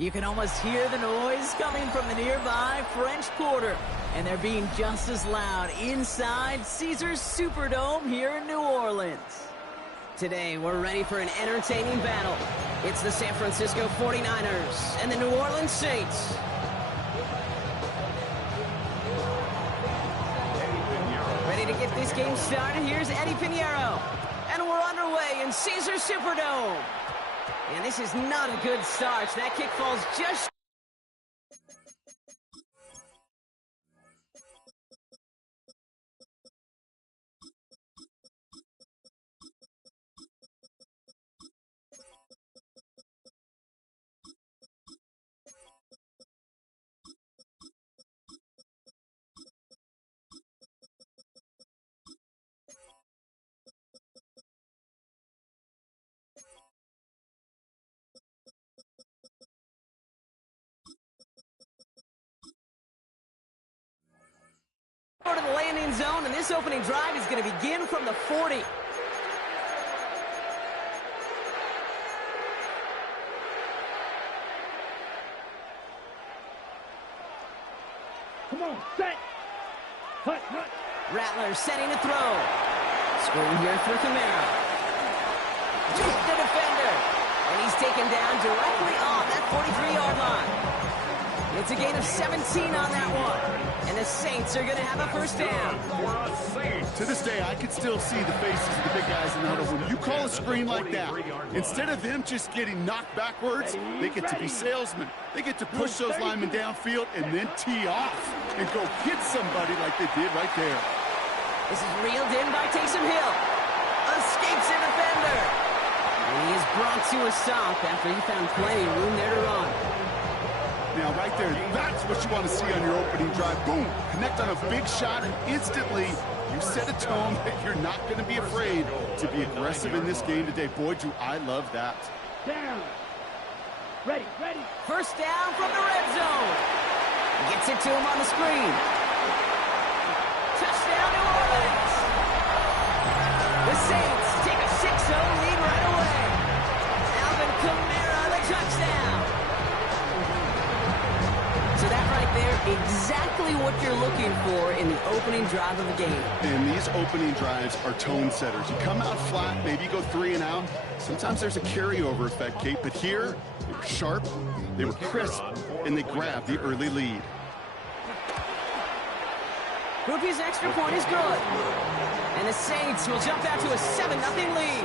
You can almost hear the noise coming from the nearby French Quarter. And they're being just as loud inside Caesars Superdome here in New Orleans. Today, we're ready for an entertaining battle. It's the San Francisco 49ers and the New Orleans Saints. Ready to get this game started, here's Eddie Pinheiro. And we're underway in Caesars Superdome. And this is not a good start. That kick falls just... to the landing zone, and this opening drive is going to begin from the 40. Come on, set. Hut. Rattler setting a throw. Screen here for Camara. Just the defender. And he's taken down directly on that 43-yard line. It's a gain of 17 on that one. And the Saints are going to have a first down. To this day, I can still see the faces of the big guys in the huddle. When you call a screen like that, instead of them just getting knocked backwards, they get to be salesmen. They get to push those linemen downfield and then tee off and go hit somebody like they did right there. This is reeled in by Taysom Hill. Escapes a defender. And he is brought to a stop after he found plenty of room there to run. Now, right there, that's what you want to see on your opening drive. Boom! Connect on a big shot, and instantly you set a tone that you're not going to be afraid to be aggressive in this game today. Boy, do I love that. Down. Ready. First down from the red zone. Gets it to him on the screen. Touchdown, New Orleans. The Saints take a 6-0 lead right away. Alvin Kamara, the touchdown. So that right there, exactly what you're looking for in the opening drive of the game. And these opening drives are tone setters. You come out flat, maybe you go 3 and out. Sometimes there's a carryover effect, Kate, but here, they were sharp, they were crisp, and they grabbed the early lead. Groupie's extra point is good. And the Saints will jump out to a 7-0 lead.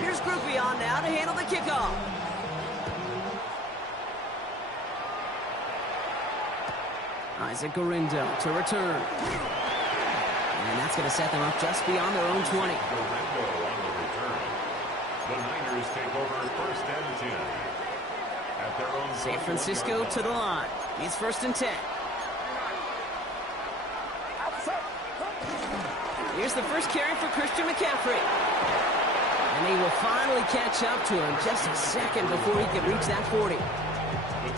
Here's Groupie on now to handle the kickoff. Isaac Gorindo to return. And that's going to set them up just beyond their own 20. The Niners take over first and 10. At their own San Francisco to the line. It's first and 10. Here's the first carry for Christian McCaffrey. And they will finally catch up to him just a second before he can reach that 40.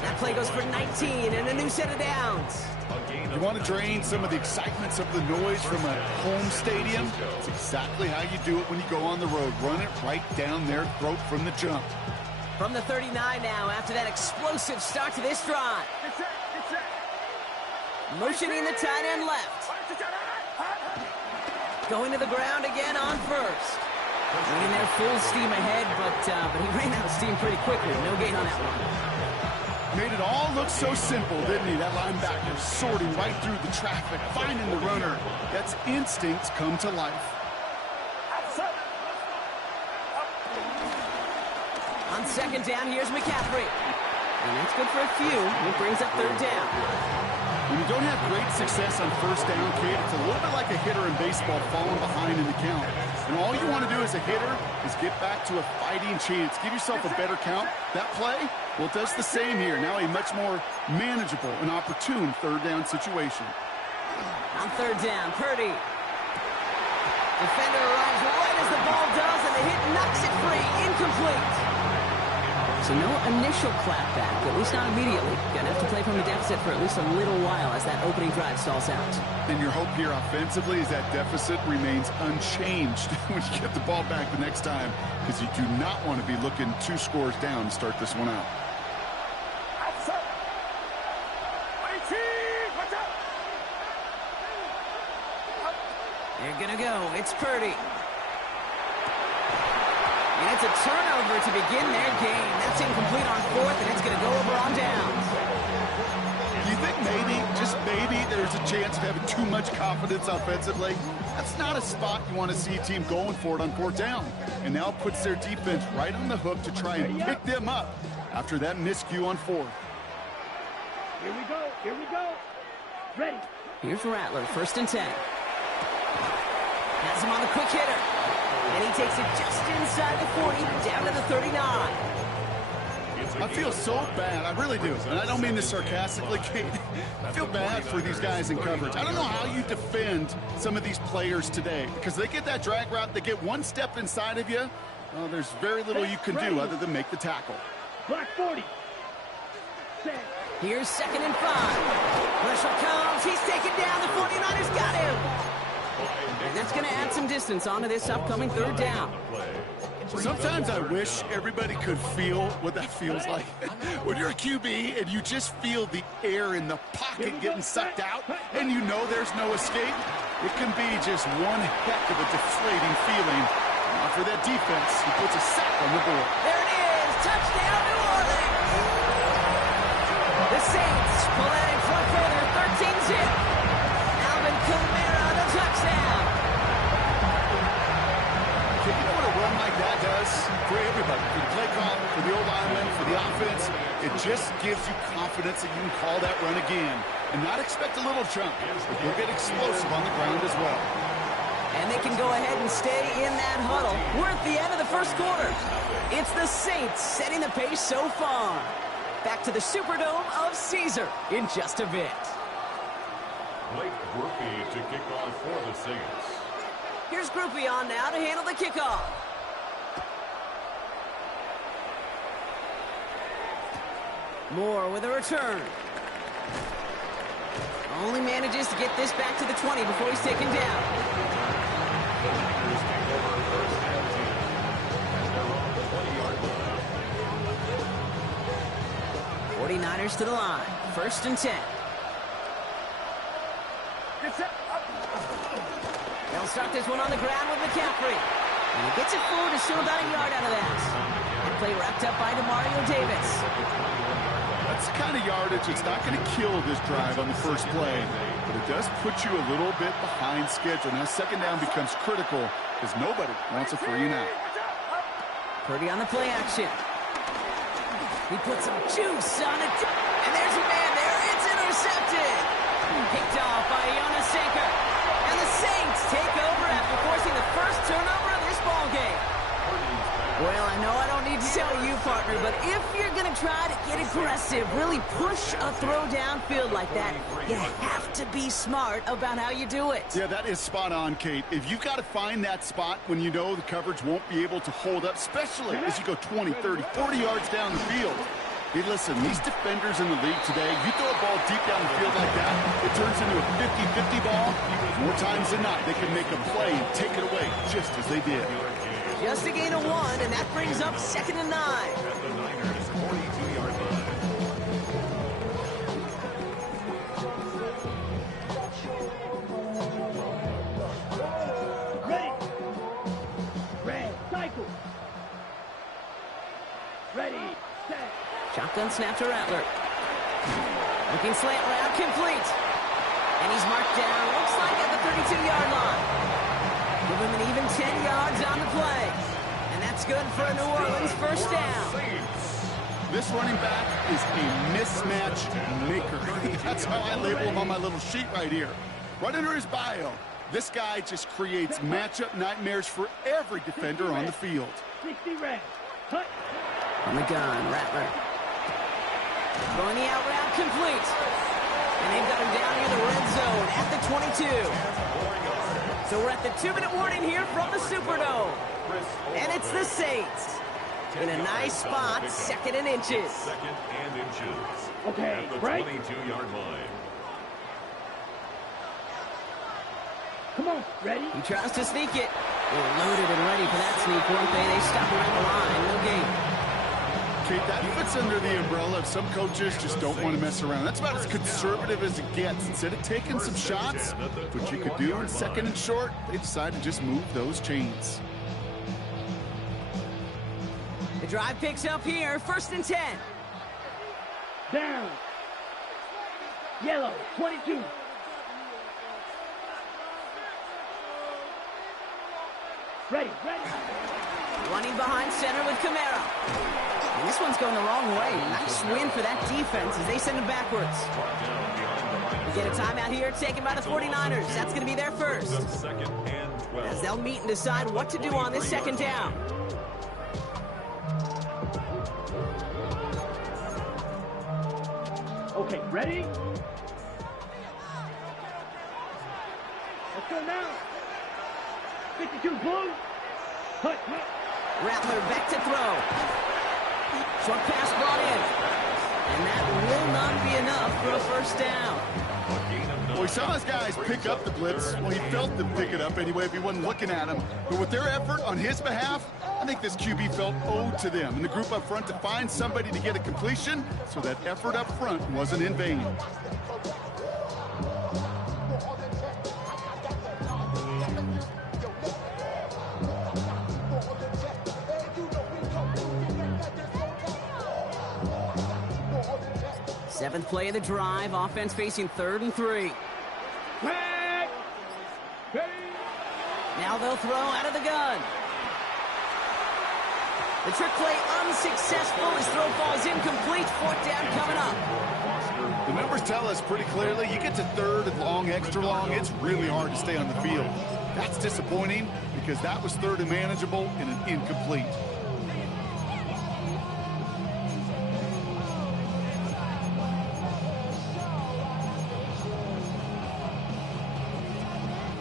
That play goes for 19 and a new set of downs. You want to drain some of the excitements of the noise from a home stadium? It's exactly how you do it when you go on the road. Run it right down their throat from the jump. From the 39 now after that explosive start to this drive. Motioning the tight end left. Going to the ground again on first. Bringing their full steam ahead, but he ran out of steam pretty quickly. No gain on that one. Made it all look so simple, didn't he? That linebacker sorting right through the traffic, finding the runner. That's instincts come to life. On second down, here's McCaffrey. And that's good for a few. It brings up third down. When you don't have great success on first down, Kate, it's a little bit like a hitter in baseball falling behind in the count. And all you want to do as a hitter is get back to a fighting chance. Give yourself a better count. That play, well, it does the same here. Now a much more manageable and opportune third down situation. On third down, Purdy. Defender arrives right as the ball does, and the hit knocks it free. Incomplete. So no initial clapback, at least not immediately. Gonna have to play from the deficit for at least a little while as that opening drive stalls out. And your hope here offensively is that deficit remains unchanged when you get the ball back the next time, because you do not want to be looking 2 scores down to start this one out. They're gonna go. It's Purdy. And it's a turnover to begin their game. That's incomplete on 4th, and it's going to go over on downs. Do you think maybe, just maybe, there's a chance of having too much confidence offensively? That's not a spot you want to see a team going for it on 4th down. And now it puts their defense right on the hook to try and pick them up after that miscue on 4th. Here we go. Here we go. Ready. Here's Rattler, 1st and 10. Has him on the quick hitter. And he takes it just inside the 40, down to the 39. I feel so bad. I really do. And I don't mean this sarcastically, Kate. I feel bad for these guys in coverage. I don't know how you defend some of these players today, because they get that drag route, they get one step inside of you. Well, there's very little you can do other than make the tackle. Black 40. Set. Here's 2nd and 5. Pressure comes. He's taken down. The 49ers got him. And that's going to add some distance onto this upcoming 3rd down. Sometimes I wish everybody could feel what that feels like. When you're a QB and you just feel the air in the pocket getting sucked out and you know there's no escape, it can be just one heck of a deflating feeling. Now for that defense, he puts a sack on the board. There it is. Touchdown, New Orleans. The Saints pull out in front for their 13-zip. Alvin Kamara, the touchdown. You know what a run like that does for everybody, for the play call, for the O-lineman, for the offense? It just gives you confidence that you can call that run again and not expect a little jump. You'll get explosive on the ground as well. And they can go ahead and stay in that huddle. We're at the end of the 1st quarter. It's the Saints setting the pace so far. Back to the Superdome of Caesar in just a bit. Blake Murphy to kick off for the Saints. Here's Groupie on now to handle the kickoff. Moore with a return. Only manages to get this back to the 20 before he's taken down. The Niners take over 1st and 10 at their own 20-yard line. 49ers to the line. 1st and 10. They'll start this one on the ground with McCaffrey. And he gets it forward to still about a yard out of that. And play wrapped up by DeMario Davis. That's the kind of yardage that's not going to kill this drive on the first play, but it does put you a little bit behind schedule. Now 2nd down becomes critical because nobody wants a free and out. Purdy on the play action. He puts some juice on it. And there's a man there. It's intercepted. Picked off by Jonas Sanker. And the Saints take over after forcing the first turnover of this ballgame. Well, I know I don't need to tell you, partner, but if you're going to try to get aggressive, really push a throw downfield like that, you have to be smart about how you do it. Yeah, that is spot on, Kate. If you've got to find that spot when you know the coverage won't be able to hold up, especially as you go 20, 30, 40 yards down the field. Hey, listen, these defenders in the league today, you throw a ball deep down the field like that, it turns into a 50-50 ball. More times than not, they can make a play and take it away just as they did. Just a gain of 1, and that brings up 2nd and 9. At the Niners' 42-yard line. Ready. Red. Cycle. Ready. Set. Shotgun snap to Rattler. Looking slant route, complete. And he's marked down, looks like at the 32-yard line. Give him an even 10 yards on the play. And that's good for a New Orleans 1st down. This running back is a mismatch maker. That's how I label him on my little sheet right here. Right under his bio, this guy just creates matchup nightmares for every defender on the field. 60 red. Cut. On the gun, Rattler. Going the out route, complete. And they've got him down near the red zone at the 22. So we're at the 2-minute warning here from the Superdome. And it's the Saints In a nice spot, 2nd and inches. 2nd and inches. Okay, at the right. 22-yard line. Come on, ready? He tries to sneak it. They're loaded and ready for that sneak, weren't they? They stop around the line. No gain. Kate, that fits under the umbrella of some coaches just don't want to mess around. That's about as conservative as it gets. Instead of taking some shots, which you could do in 2nd and short, they decide to just move those chains. The drive picks up here, 1st and 10. Down. Yellow, 22. Ready, ready. Running behind center with Camaro. And this one's going the wrong way. Nice win for that defense as they send him backwards. We get a timeout here taken by the 49ers. That's going to be their first. 2nd and 12. As they'll meet and decide what to do on this 2nd down. Okay, ready? Let's go now. 52 blue. Hut, hut. Rattler back to throw. Short pass brought in. And that will not be enough for a 1st down. Well, he saw his guys pick up the blitz. Well, he felt them pick it up anyway if he wasn't looking at him. But with their effort on his behalf, I think this QB felt owed to them and the group up front to find somebody to get a completion, so that effort up front wasn't in vain. Seventh play of the drive. Offense facing 3rd and 3. Back. Ready. Now they'll throw out of the gun. The trick play unsuccessful. His throw falls incomplete. 4th down coming up. The numbers tell us pretty clearly, you get to 3rd and long, extra long, it's really hard to stay on the field. That's disappointing because that was 3rd and manageable and an incomplete.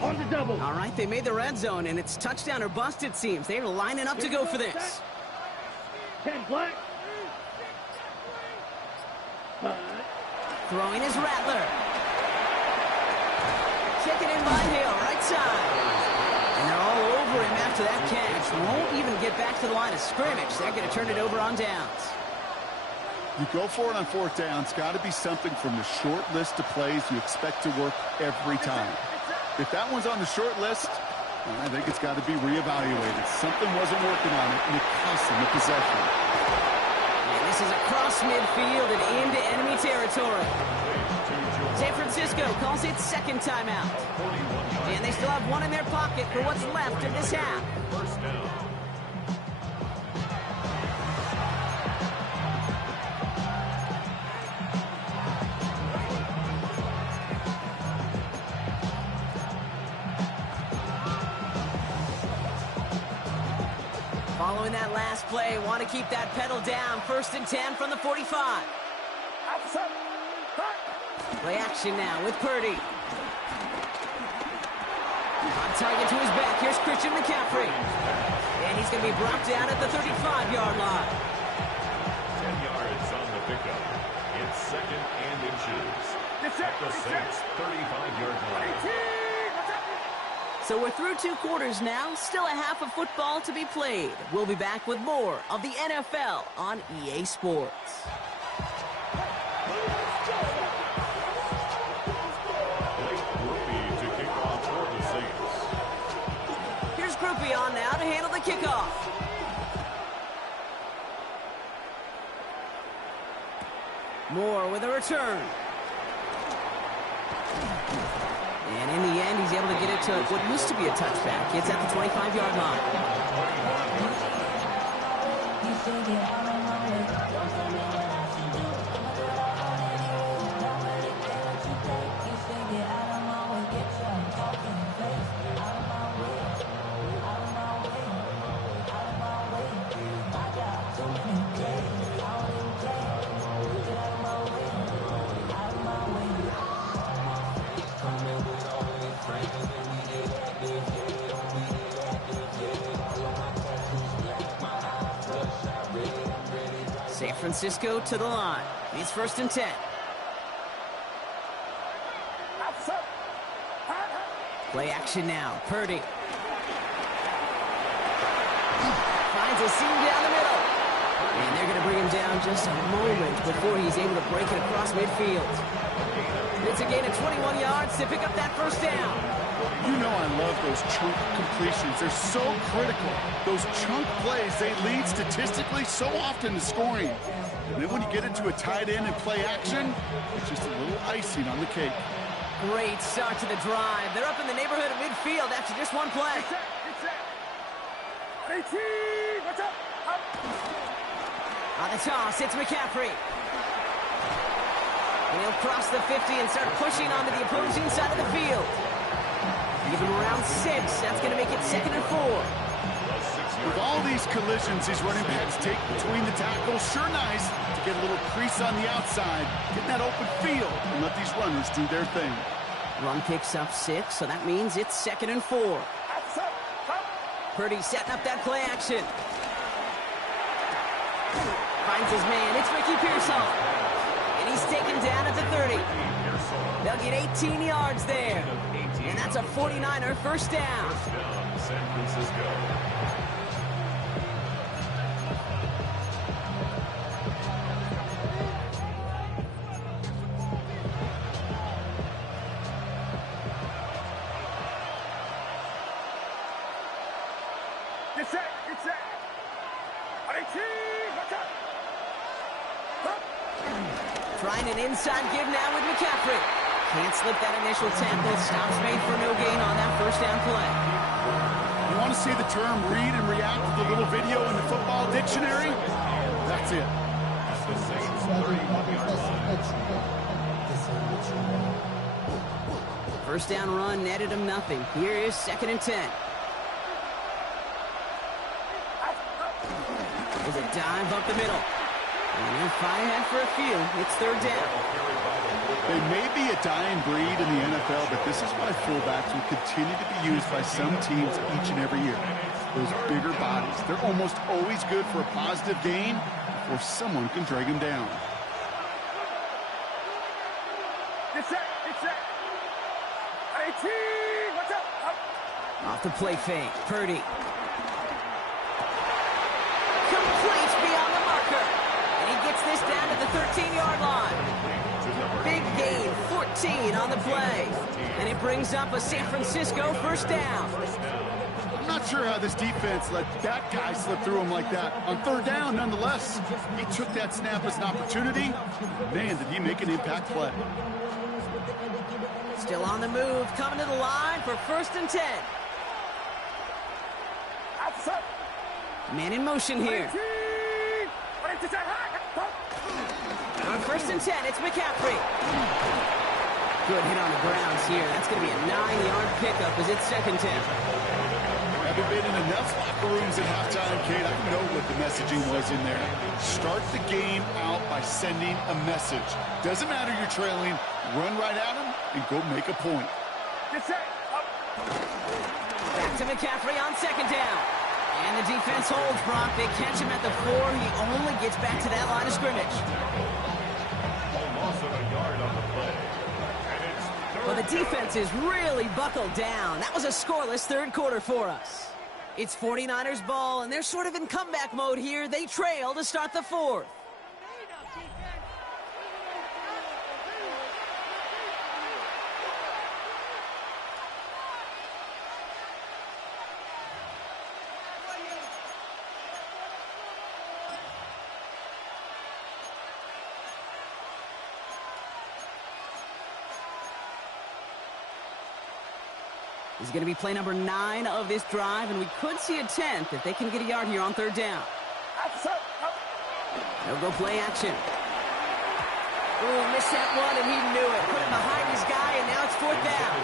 On the double. All right, they made the red zone, and it's touchdown or bust, it seems. They're lining up to go for this. 10 black. Throwing is Rattler. Taken in by Hill, right side. And they're all over him after that catch. Won't even get back to the line of scrimmage. They're going to turn it over on downs. You go for it on 4th down. It's got to be something from the short list of plays you expect to work every time. If that one's on the short list, I think it's got to be reevaluated. Something wasn't working on it, and it cost them the possession. And this is across midfield and into enemy territory. San Francisco calls it 2nd timeout. And they still have one in their pocket for what's left of this half. 1st down. Following that last play, want to keep that pedal down. 1st and 10 from the 45. Play action now with Purdy. On target to his back. Here's Christian McCaffrey. And he's going to be brought down at the 35-yard line. 10 yards on the pickup. It's 2nd and inches. At the Saints' 35-yard line. So we're through 2 quarters now. Still a half of football to be played. We'll be back with more of the NFL on EA Sports. Here's Groupie on now to handle the kickoff. Moore with a return. And in the end, he's able to get it to what used to be a touchback. It's at the 25-yard line. San Francisco to the line. It's 1st and 10. Play action now. Purdy. Finds a seam down the middle. And they're going to bring him down just a moment before he's able to break it across midfield. It's a gain of 21 yards to pick up that 1st down. You know I love those chunk completions. They're so critical. Those chunk plays, they lead statistically so often to scoring. And then when you get into a tight end and play action, it's just a little icing on the cake. Great start to the drive. They're up in the neighborhood of midfield after just one play. On the toss, it's McCaffrey. And he'll cross the 50 and start pushing onto the opposing side of the field. Give him around 6. That's going to make it 2nd and 4. With all these collisions these running backs take between the tackles, sure nice to get a little crease on the outside, get that open field, and let these runners do their thing. Run picks up 6, so that means it's 2nd and 4. Purdy setting up that play action. Finds his man. It's Ricky Pearsall. And he's taken down at the 30. They'll get 18 yards there. And that's a 49er 1st down. San Francisco. Trying an inside give now with McCaffrey. Can't slip that initial tackle. Stops made for no gain on that 1st down play. You want to see the term read and react to the little video in the football dictionary? That's it. First down run netted him nothing. Here is 2nd and 10. There's a dive up the middle. And they'll fly ahead for a few. It's 3rd down. They may be a dying breed in the NFL, but this is why fullbacks will continue to be used by some teams each and every year. Those bigger bodies, they're almost always good for a positive gain before someone can drag them down. Off the play fake. Purdy. Complete beyond the marker. And he gets this down to the 13-yard line. Big gain, 14 on the play. And it brings up a San Francisco 1st down. I'm not sure how this defense let that guy slip through him like that. On 3rd down, nonetheless, he took that snap as an opportunity. Man, did he make an impact play. Still on the move, coming to the line for 1st and 10. Man in motion here. On 1st and 10, it's McCaffrey. Good hit on the grounds here. That's going to be a 9-yard pickup as it's 2nd down. Having been in enough locker rooms at halftime, Kate, I know what the messaging was in there. Start the game out by sending a message. Doesn't matter you're trailing, run right at them and go make a point. Back to McCaffrey on 2nd down. And the defense holds, Brock. They catch him at the 4. He only gets back to that line of scrimmage. Loss of a yard on the play. Well, the defense is really buckled down. That was a scoreless 3rd quarter for us. It's 49ers ball, and they're sort of in comeback mode here. They trail to start the 4th. This is going to be play number 9 of this drive, and we could see a 10th if they can get a yard here on 3rd down. They'll go play action. Ooh, missed that one, and he knew it. Put it behind his guy, and now it's 4th down.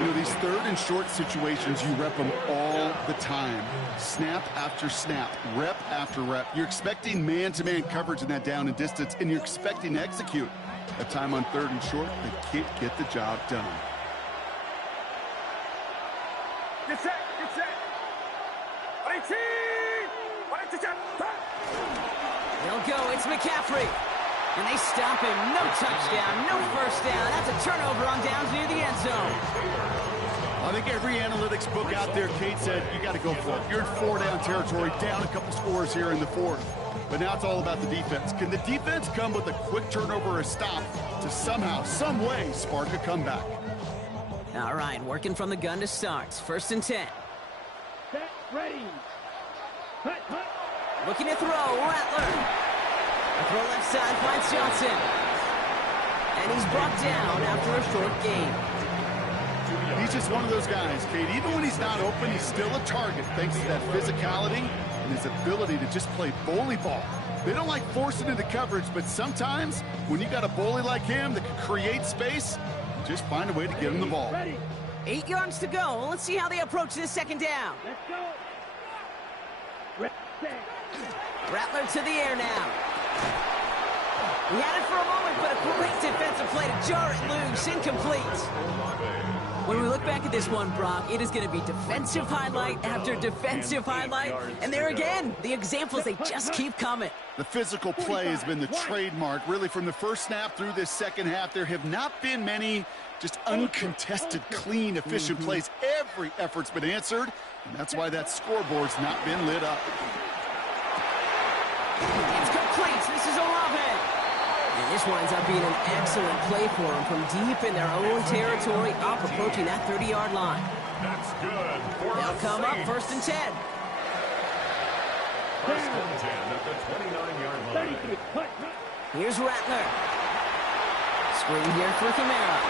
You know, these 3rd and short situations, you rep them all the time. Snap after snap, rep after rep. You're expecting man-to-man coverage in that down and distance, and you're expecting to execute. A time on 3rd and short, they can't get the job done. They'll go. It's McCaffrey. And they stop him. No touchdown, no first down. That's a turnover on downs near the end zone. I think every analytics book out there, Kate, said you got to go for it. You're in 4-down territory, down a couple scores here in the fourth. But now it's all about the defense. Can the defense come with a quick turnover or a stop to somehow, some way, spark a comeback? All right, working from the gun to start. 1st and 10. Set, ready. Hut, hut. Looking to throw, Rattler. A throw left side finds Johnson. And he's brought down after a short game. He's just one of those guys, Kate. Even when he's not open, he's still a target thanks to that physicality and his ability to just play bully ball. They don't like forcing into coverage, but sometimes when you got a bully like him that can create space, just find a way to get him the ball. 8 yards to go. Let's see how they approach this 2nd down. Let's go. Rattler to the air now. He had it for a moment, but a great defensive play to jar it loose. Incomplete. When we look back at this one, Brock, it is going to be defensive highlight after defensive highlight. And there again, the examples, they just keep coming. The physical play has been the trademark. Really, from the first snap through this second half, there have not been many just uncontested, clean, efficient plays. Every effort's been answered, and that's why that scoreboard's not been lit up. It's complete. This is Olave. And this winds up being an excellent play for them from deep in their own territory, up approaching that 30-yard line. That's good. They'll come up 1st and 10. 1st and 10 at the 29-yard line. Here's Rattler. Screen here for Kamara.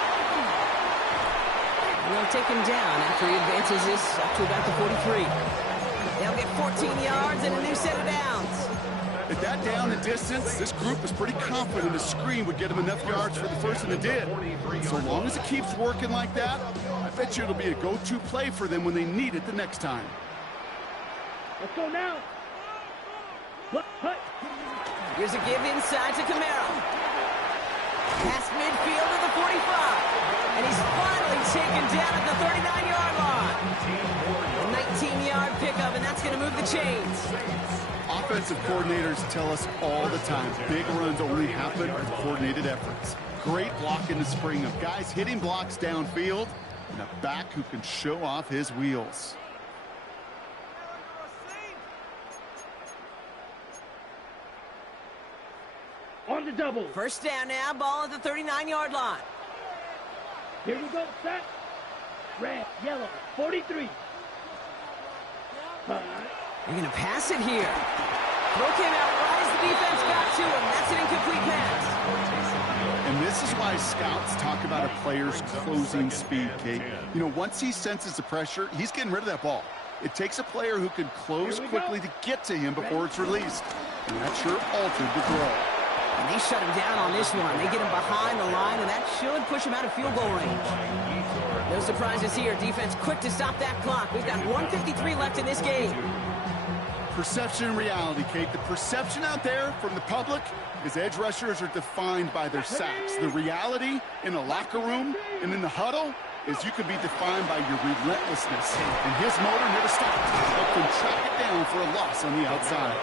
And they'll take him down after he advances this up to about the 43. They'll get 14 yards and a new set of downs. At that down and distance, this group was pretty confident the screen would get them enough yards for the first, and it did. So long as it keeps working like that, I bet you it'll be a go-to play for them when they need it the next time. Let's go now. Here's a give inside to Kamara. Past midfield to the 45. And he's finally taken down at the 39-yard line. A 19-yard pickup, and that's going to move the chains. Offensive coordinators tell us all the time, big runs only happen with coordinated efforts. Great block in the spring of guys hitting blocks downfield, and a back who can show off his wheels. On the double. 1st down now, ball at the 39-yard line. Here we go, set. Red, yellow, 43. They're going to pass it here. Throw came out right as the defense got to him. That's an incomplete pass. And this is why scouts talk about a player's closing speed, Kate. You know, once he senses the pressure, he's getting rid of that ball. It takes a player who can close quickly to get to him before it's released. And that sure altered the throw. And they shut him down on this one. They get him behind the line, and that should push him out of field goal range. No surprises here. Defense quick to stop that clock. We've got 1:53 left in this game. Perception and reality, Kate. The perception out there from the public is edge rushers are defined by their sacks. The reality in the locker room and in the huddle is you can be defined by your relentlessness. And his motor never stopped. Helped him track it down for a loss on the outside.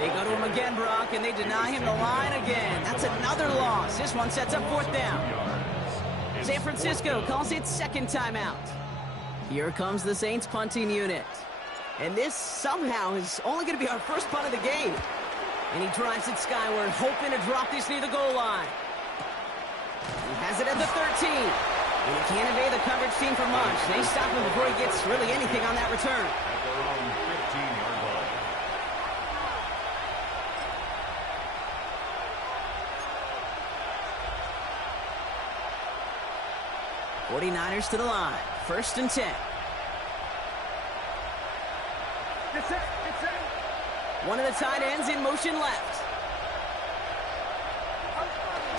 They go to him again, Brock, and they deny him the line again. That's another loss. This one sets up 4th down. San Francisco calls it 2nd timeout. Here comes the Saints punting unit. And this somehow is only going to be our first punt of the game. And he drives it skyward, hoping to drop this near the goal line. He has it at the 13. And he can't evade the coverage team for much. They stop him before he gets really anything on that return. At their own 15-yard line. 49ers to the line. 1st and 10. One of the tight ends in motion left.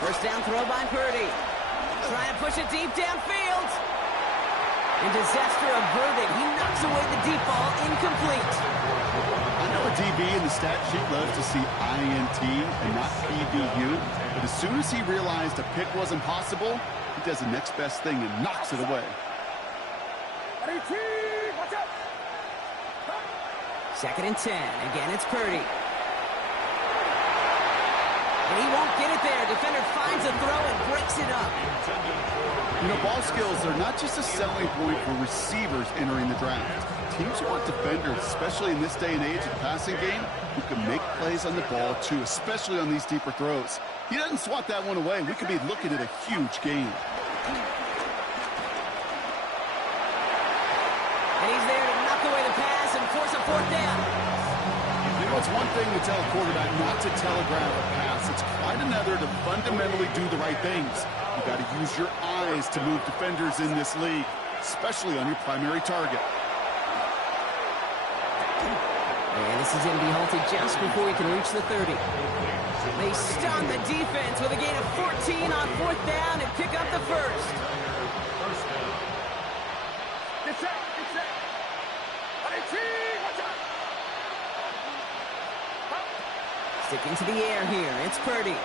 1st down throw by Purdy. Trying to push it deep downfield. And disaster averted. He knocks away the deep ball. Incomplete. I know a DB in the stat sheet loves to see INT and not PBU. But as soon as he realized a pick wasn't possible, he does the next best thing and knocks it away. 2nd and 10. Again, it's Purdy. And he won't get it there. Defender finds a throw and breaks it up. You know, ball skills are not just a selling point for receivers entering the draft. Teams want defenders, especially in this day and age of the passing game, who can make plays on the ball, too, especially on these deeper throws. He doesn't swat that one away. We could be looking at a huge game. And he's there to knock away the pass and force a 4th down. You know, it's one thing to tell a quarterback not to telegraph a pass. It's quite another to fundamentally do the right things. You got to use your eyes to move defenders in this league, especially on your primary target. And this is going to be halted just before he can reach the 30. They stun the defense with a gain of 14 on 4th down and pick up the first. Sticking to the air here, it's Purdy.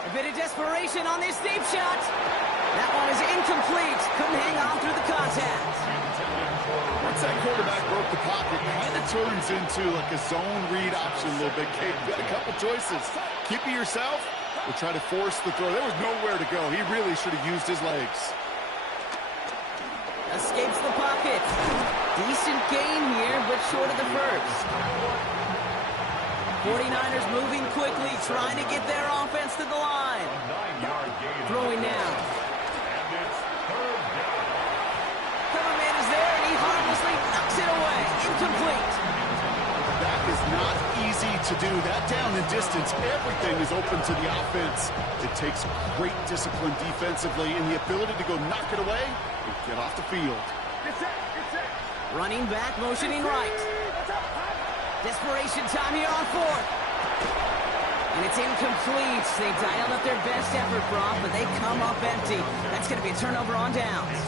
A bit of desperation on this deep shot. That one is incomplete. Couldn't hang on through the contact. Once that quarterback broke the pocket, kind of turns into like a zone read option a little bit. Kate, you got a couple choices. Keep it yourself or try to force the throw. There was nowhere to go. He really should have used his legs. Escapes the pocket. Decent gain here, but short of the first. 49ers moving quickly, trying to get their offense to the line. Throwing now. Coverman is there, and he harmlessly knocks it away. Incomplete. That is not easy to do. That down and distance, everything is open to the offense. It takes great discipline defensively and the ability to go knock it away and get off the field. Running back, motioning right. Desperation time here on 4th. And it's incomplete. They dialed up their best effort, Brock, but they come up empty. That's going to be a turnover on downs.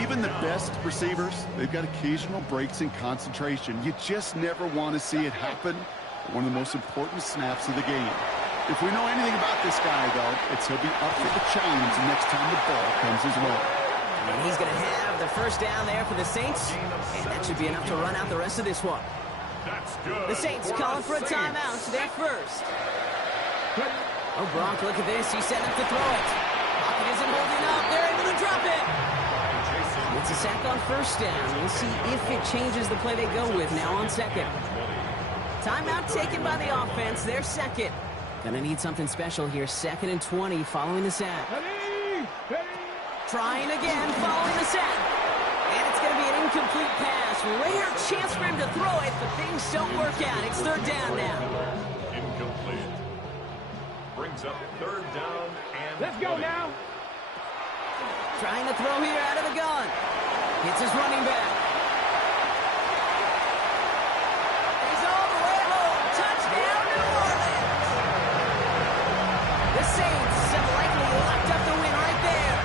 Even the best receivers, they've got occasional breaks in concentration. You just never want to see it happen. One of the most important snaps of the game. If we know anything about this guy, though, it's he'll be up for the challenge next time the ball comes his way. And he's going to have the first down there for the Saints. And that should be enough to run out the rest of this one. The Saints calling for a timeout. So they're first. Oh, Brock, look at this. He's set up to throw it. Pocket isn't holding up. They're able to drop it. It's a sack on first down. We'll see if it changes the play they go with now on 2nd. Timeout taken by the offense. They're 2nd. Gonna need something special here. 2nd and 20 following the sack. Trying again following the sack. And it's going to be an incomplete pass. Rare chance for him to throw it, but things don't work out. It's 3rd down now. Incomplete. Brings up 3rd down and Let's go now. Trying to throw here out of the gun. Hits his running back. He's all the way home. Touchdown, New Orleans. The Saints have likely locked up the win right there.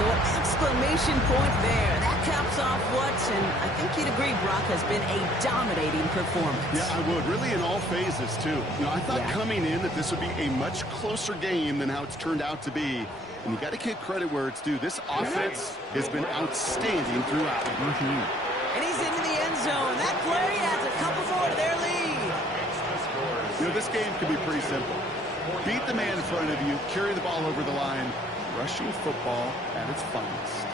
So an exclamation point there. That caps off what, and I think you'd agree, Brock, has been a dominating performance. Yeah, I would. Really in all phases, too. You know, I thought coming in that this would be a much closer game than how it's turned out to be. And you got to give credit where it's due. This offense has been outstanding throughout. And he's into the end zone. That play adds a couple more to their lead. You know, this game can be pretty simple. Beat the man in front of you, carry the ball over the line. Rushing football at its finest.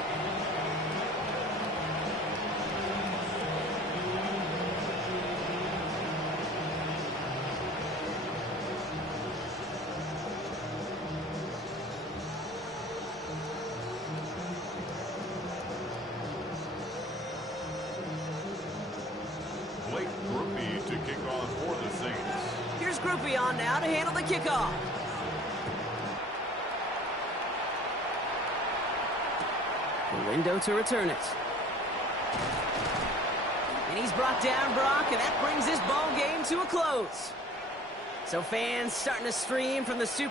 Blake Groupie to kick off for the Saints. Here's Groupie on now to handle the kickoff. The window to return it. And he's brought down, Brock, and that brings this ball game to a close. So fans starting to stream from the Super